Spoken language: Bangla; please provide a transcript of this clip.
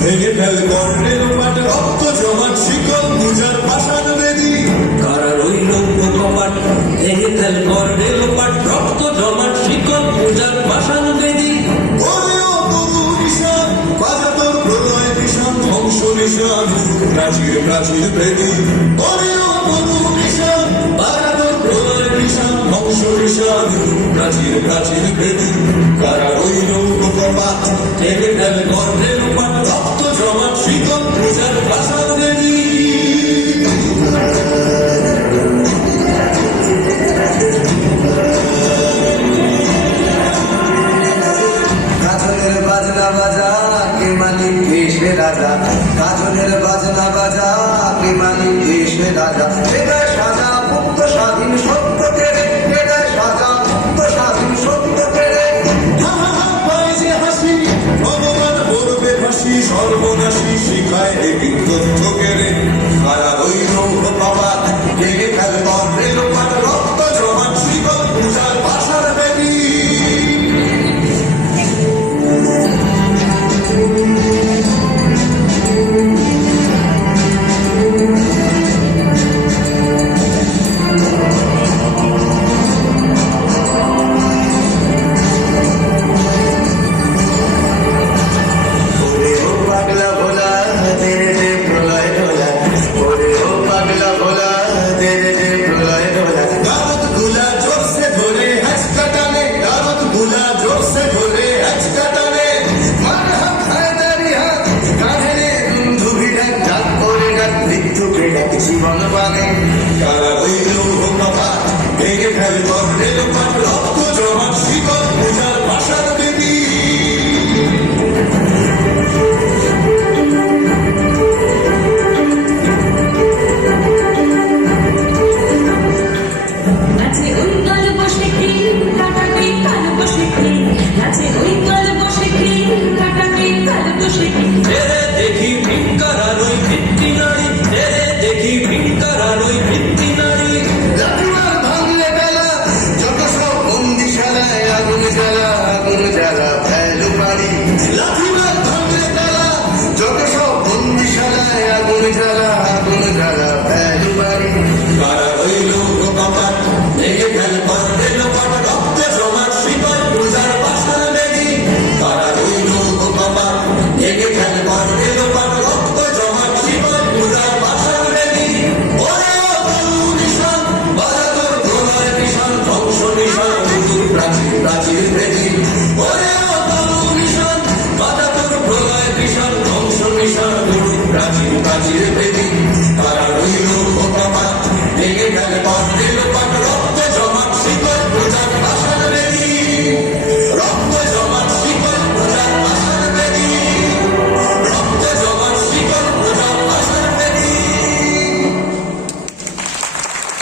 ভেঙে ফেল কর্ণের পাট রক্ত জমাট শিকল পূজার পাষাণ বেদী কারা রইল কপাট ভেঙে ফেল কর্ণের পাট রক্ত জমাট শিকল পূজার পাষাণ বেদী ওরেও তরু নিশান বাজা তোর প্রলয় নিশান ধ্বংস নিশান প্রাচীর প্রাচীর বেদী ওরেও তরু নিশান বাজা তোর প্রলয় নিশান ধ্বংস নিশান প্রাচীর প্রাচীর বেদী কারা রইল কপাট ভেঙে ফেল কর্ণের পাট রক্ত জমাট শিকল পূজার পাষাণ বেদী কাজলের বাজনা বাজা কে মালিক দেশে রাজা কাজলের বাজনা বাজা কে মালিক দেশে রাজা হৃদয় সাজা মুক্ত স্বাধীন সত্য কেড়ে হৃদয় সাজা মুক্ত স্বাধীন সত্য কেড়ে পায় যে হাসি ভগবান করবে ফাঁসি সর্বনাশী শিখায় এটি তথ্য কেড়ে সারা রইল বাবা ভেঙে ফেল কর্ণের পাট রক্ত জমাট শিকল পূজার পাষাণ বেদী পাগলা ভোলা তেরে দে প্রলয় ঢোলা ওরে ও পাগলা ভোলা তেরে দে প্রলয় ঢোলা গারদ গুলা জোর সে ধরে হ্যাচকা টানে গারদ গুলা জোর সে ধরে হ্যাচকা টানে মারহাম হায়দারি হাত কাঁধে রে দুন্ধু ভিড়াক ডাক করে ডাক মৃত্যুকে ডাক জীবন বাগে